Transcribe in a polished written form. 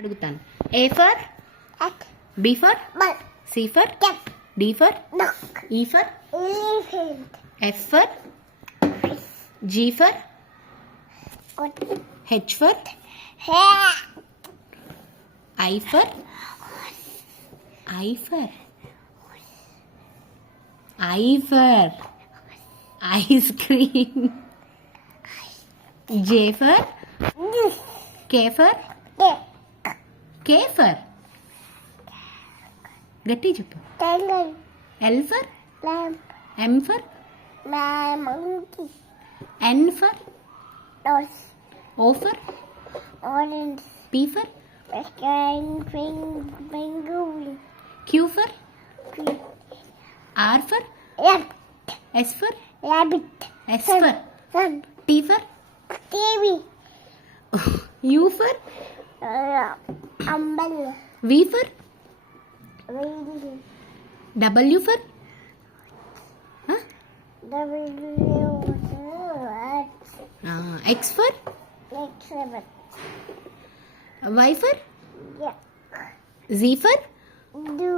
అడుగుతాను. A for At B for but C for cat D for dog E for elephant F for G for got H for hair I for I for I for ice cream. J for this K for day K for గట్టి చెప్పు. tangle L for lamp M for my monkey N for nose O for orange P for sky penguin Q for green R for rabbit S for rabbit S for sun T for TV U for umbrella V for radio W for X for next seven Y for yeah Z for do